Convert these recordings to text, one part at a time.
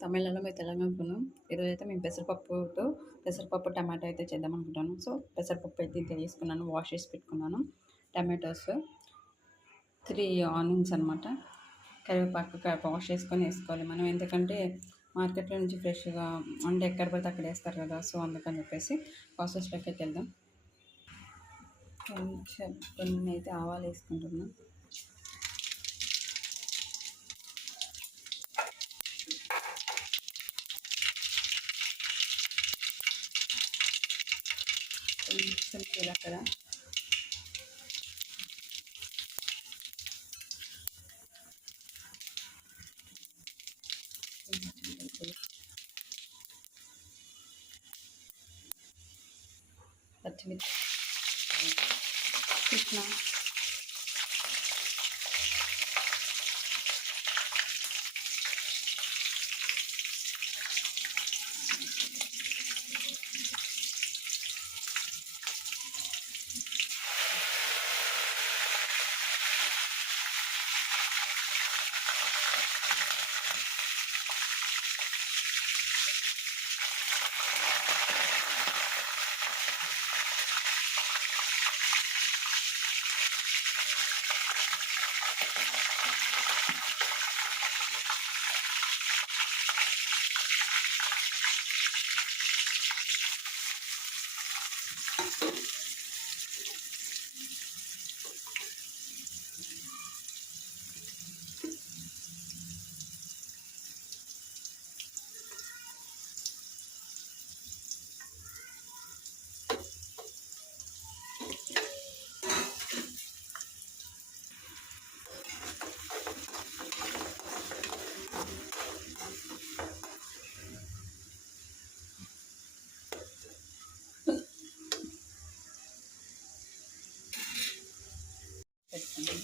తమిళనాడులో మేము తెలంగాణకున్నాం. ఈరోజైతే మేము పెసరపప్పు, టమాటో అయితే చేద్దాం అనుకుంటాను. సో పెసరపప్పు అయితే ఇంత తీసుకున్నాను, వాష్ చేసి పెట్టుకున్నాను. టమాటోస్ 3 ఆనియన్స్ అనమాట. కరివేపాకు వాష్ చేసుకొని వేసుకోవాలి మనం, ఎందుకంటే మార్కెట్లో నుంచి ఫ్రెష్గా అంటే ఎక్కడ పడితే అక్కడ వేస్తారు కదా. సో అందుకని చెప్పేసి ప్రాసెస్లోకి అయితే వెళ్దాం. కొంచెం కొన్ని అయితే ఆవాలు వేసుకుంటున్నాం. కొంచెం జీలకర్ర, పచ్చిమిర్చి, పుట్నా, పెట్టుకున్నాం.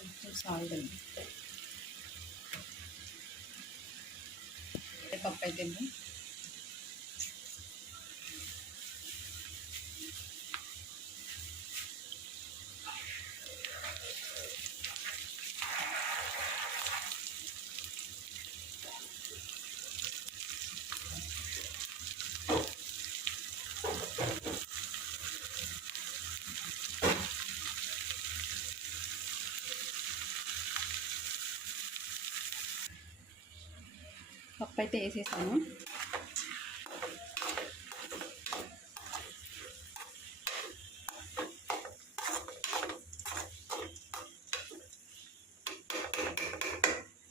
కొంచెం సాల్ట్ వేద్దాం. పప్పు అయితే వేద్దాం. పప్పు అయితే వేసేసాను.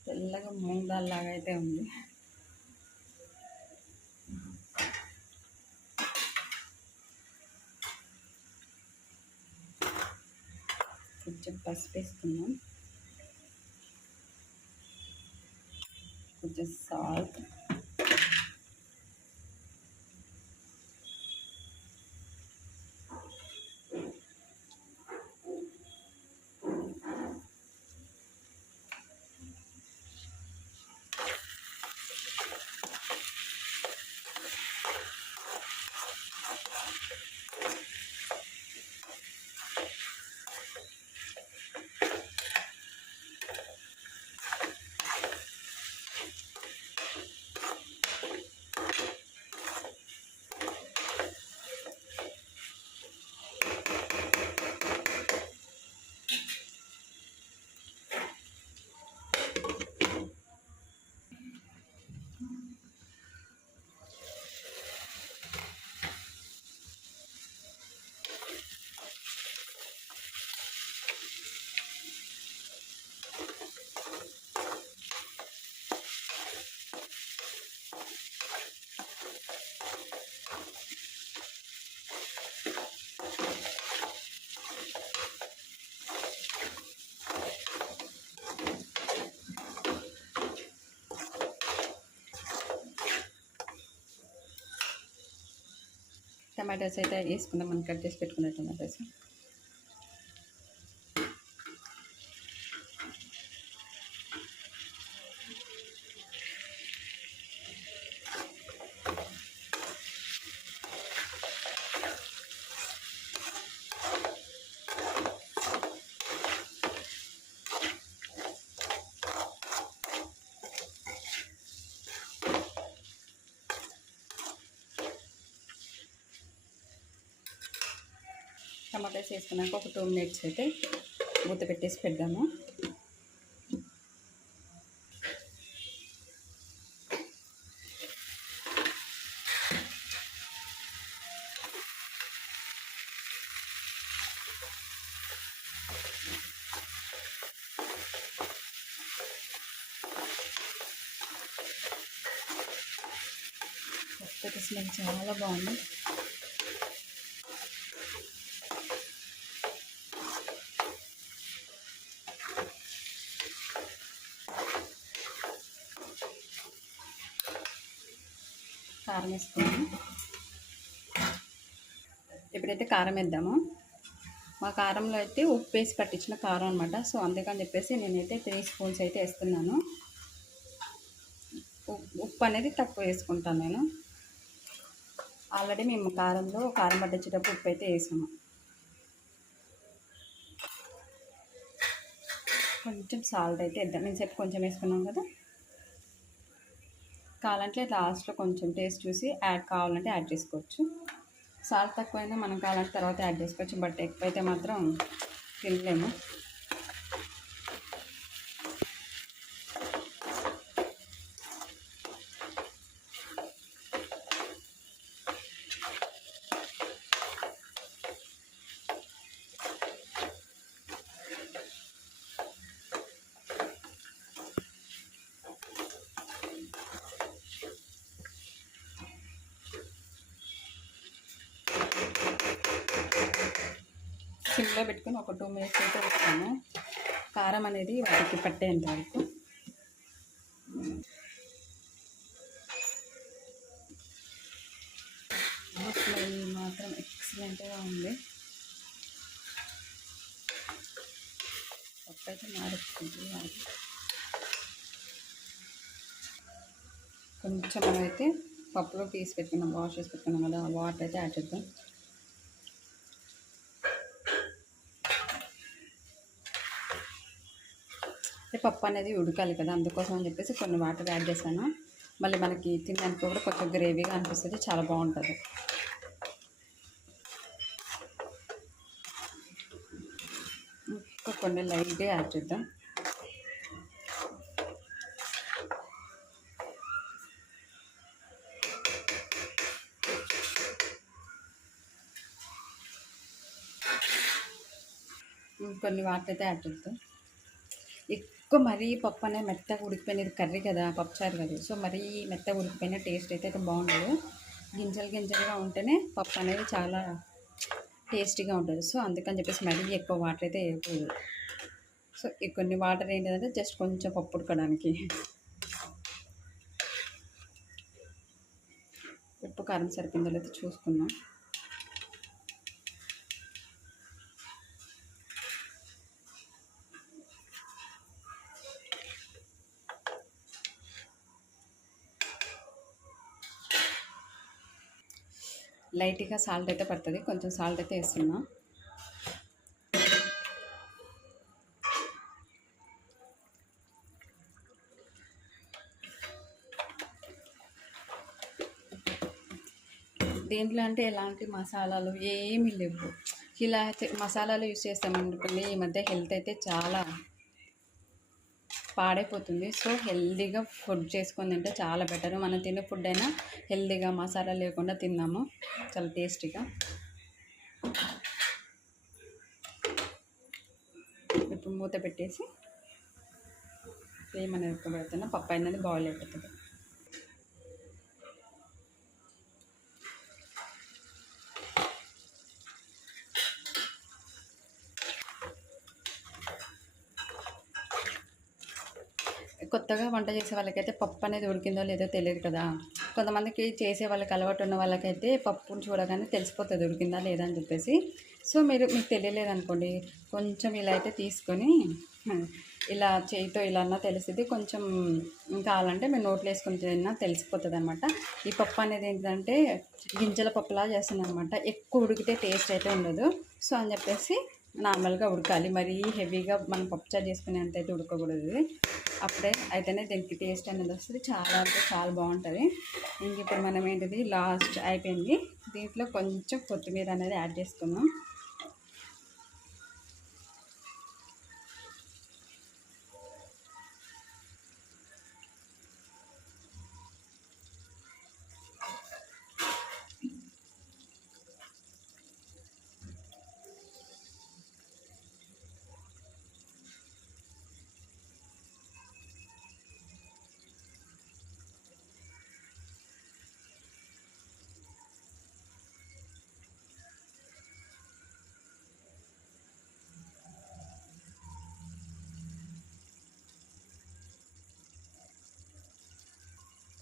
తెల్లగా మూంగ్ దాల్ లాగా అయితే ఉంది. కొంచెం పసుపు వేసుకున్నాం, కొంచెం సాల్ట్, టమాటాస్ అయితే వేసుకుందాం, మనం కట్ చేసి పెట్టుకున్న టమాటాస్. టమాటాస్ వేసుకున్నాక ఒక 2 మినిట్స్ అయితే మూత పెట్టేసి పెడదాము. కొత్తగా స్మెల్ చాలా బాగుంది. కారం వేసుకున్నాము. ఇప్పుడైతే కారం వేద్దాము. మా కారంలో అయితే ఉప్పు వేసి పట్టించిన కారం అనమాట. సో అందుకని చెప్పేసి నేనైతే 3 స్పూన్స్ అయితే వేస్తున్నాను. ఉప్పు అనేది తక్కువ వేసుకుంటాను నేను. ఆల్రెడీ మేము కారం పట్టించేటప్పుడు ఉప్పు అయితే వేసాము. కొంచెం సాల్ట్ అయితే వేద్దాం. నేను సేపు కొంచెం వేసుకున్నాం కదా, కావాలంటే లాస్ట్లో కొంచెం టేస్ట్ చూసి కావాలంటే యాడ్ చేసుకోవచ్చు. సాల్ట్ తక్కువైనా మనం కావాలంటే తర్వాత యాడ్ చేసుకోవచ్చు, బట్ ఎక్కువైతే మాత్రం తినలేము. సిమ్లో పెట్టుకుని ఒక 2 మినిట్స్ అయితే వేస్తాము, కారం అనేది వాటికి పట్టేంత వరకు. స్మెల్ మాత్రం ఎక్సలెంట్గా ఉంది. పప్పు అయితే మారుతుంది. కొంచెం మనం అయితే పప్పులో తీసి పెట్టుకున్నాం, వాష్ చేసి పెట్టుకున్నాం కదా, ఆ వాటర్ అయితే యాడ్ చేద్దాం. పప్పు అనేది ఉడకాలి కదా, అందుకోసం అని చెప్పేసి కొన్ని వాటర్ యాడ్ చేశాను. మళ్ళీ మనకి తినడానికి కూడా కొంచెం గ్రేవీగా అనిపిస్తుంది, చాలా బాగుంటుంది. ఇంకా కొన్ని లైట్గా యాడ్ చేద్దాం. కొన్ని వాటర్ అయితే యాడ్ చేద్దాం. ఎక్కువ మరీ పప్పు అనేది మెత్తగా ఉడికిపోయినది కర్రీ కదా, పప్పుచారు కదా, సో మరీ మెత్తగా ఉడికిపోయిన టేస్ట్ అయితే బాగుండదు. గింజలుగా ఉంటేనే పప్పు అనేది చాలా టేస్టీగా ఉంటుంది. సో అందుకని చెప్పేసి మరీ ఎక్కువ వాటర్ అయితే వేయకూడదు. సో కొన్ని వాటర్ ఏంటంటే జస్ట్ కొంచెం పప్పు ఉడకడానికి. ఉప్పు కారం సరిపోయిందో అయితే చూసుకున్నాం. లైట్గా సాల్ట్ అయితే పడుతుంది, కొంచెం సాల్ట్ అయితే వేస్తున్నా. దీంట్లో అంటే ఎలాంటి మసాలాలు ఏమీ లేవు. ఇలా మసాలాలు యూజ్ చేస్తామనుకోండి, ఈ మధ్య హెల్త్ అయితే చాలా పాడైపోతుంది. సో హెల్తీగా ఫుడ్ చేసుకొని తింటే చాలా బెటర్. మనం తినే ఫుడ్ అయినా హెల్తీగా మసాలా లేకుండా తిన్నాము, చాలా టేస్టీగా. ఇప్పుడు మూత పెట్టేసి ఫ్లేమ్ అనేది ఉడకబెడుతున్నా, పప్పు అనేది బాయిల్ అయిపోతుంది. కొత్తగా వంట చేసే వాళ్ళకైతే పప్పు అనేది ఉడికిందో లేదో తెలియదు కదా, కొంతమందికి చేసే వాళ్ళకి అలవాటు ఉన్న వాళ్ళకైతే పప్పును చూడగానే తెలిసిపోతుంది ఉడికిందా లేదా అని చెప్పేసి. సో మీకు తెలియలేదనుకోండి, కొంచెం ఇలా అయితే తీసుకొని ఇలా చేయితో ఇలా అన్నా తెలిసింది. కొంచెం కావాలంటే మీరు నోట్లో వేసుకొని తిన్నా తెలిసిపోతుంది అనమాట. ఈ పప్పు అనేది ఏంటంటే గింజల పప్పులా చేస్తుంది అనమాట. ఎక్కువ ఉడికితే టేస్ట్ అయితే ఉండదు. సో అని చెప్పేసి నార్మల్గా ఉడకాలి, మరీ హెవీగా మనం పప్పుచారు చేసుకునేంత అయితే ఉడకకూడదు ఇది. అప్పుడే అయితేనే దీనికి టేస్ట్ అనేది వస్తుంది. చాలా అంటే చాలా బాగుంటుంది. ఇంక ఇప్పుడు మనం ఏంటిది లాస్ట్ అయిపోయింది, దీంట్లో కొంచెం కొత్తిమీర అనేది యాడ్ చేసుకుందాం.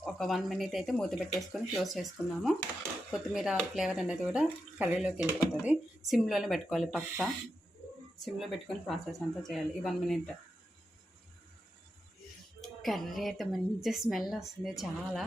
ఒక 1 మినిట్ అయితే మూత పెట్టేసుకొని క్లోజ్ చేసుకుందాము. కొత్తిమీర ఫ్లేవర్ అనేది కూడా కర్రీలోకి వెళ్ళిపోతుంది. సిమ్లోనే పెట్టుకోవాలి, పక్కా సిమ్లో పెట్టుకొని ప్రాసెస్ అంతా చేయాలి. ఈ 1 మినిట్ కర్రీ అయితే మంచి స్మెల్ వస్తుంది చాలా.